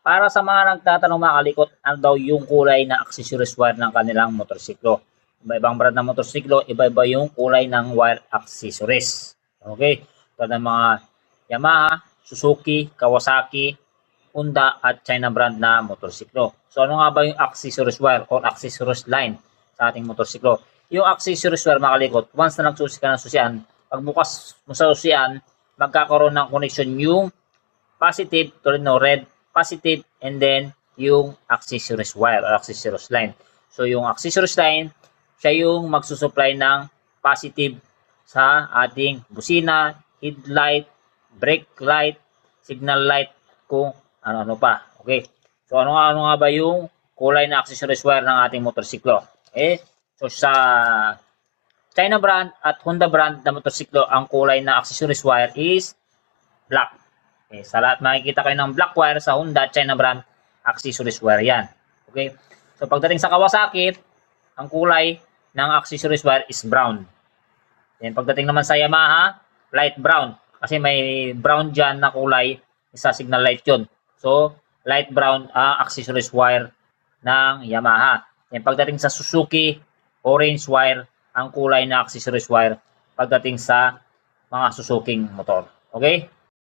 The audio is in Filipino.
Para sa mga nagtatanong mga kalikot, ano daw yung kulay na accessories wire ng kanilang motorsiklo. Iba-ibang brand ng motorsiklo, iba-iba yung kulay ng wire accessories. Okay? Ito ng mga Yamaha, Suzuki, Kawasaki, Honda at China brand na motorsiklo. So ano nga ba yung accessories wire or accessories line sa ating motorsiklo? Yung accessories wire mga kalikot, once na nagsusi ka ng susian, pagbukas mo sa susian, magkakaroon ng connection yung positive, tulad no, red, positive, and then yung accessories wire or accessories line. So yung accessories line, siya yung magsusupply ng positive sa ating busina, headlight, brake light, signal light, kung ano-ano pa. Okay. So ano nga ba yung kulay na accessories wire ng ating motorsiklo? Okay. So sa China brand at Honda brand na motorsiklo, ang kulay na accessories wire is black. Okay, sa lahat makikita kayo ng black wire sa Honda at China brand, accessories wire yan. Okay? So pagdating sa Kawasaki, ang kulay ng accessories wire is brown. Then pagdating naman sa Yamaha, light brown. Kasi may brown dyan na kulay, isa signal light yun. So, light brown ang accessories wire ng Yamaha. Then pagdating sa Suzuki, orange wire ang kulay na accessories wire pagdating sa mga Suzuki motor. Okay?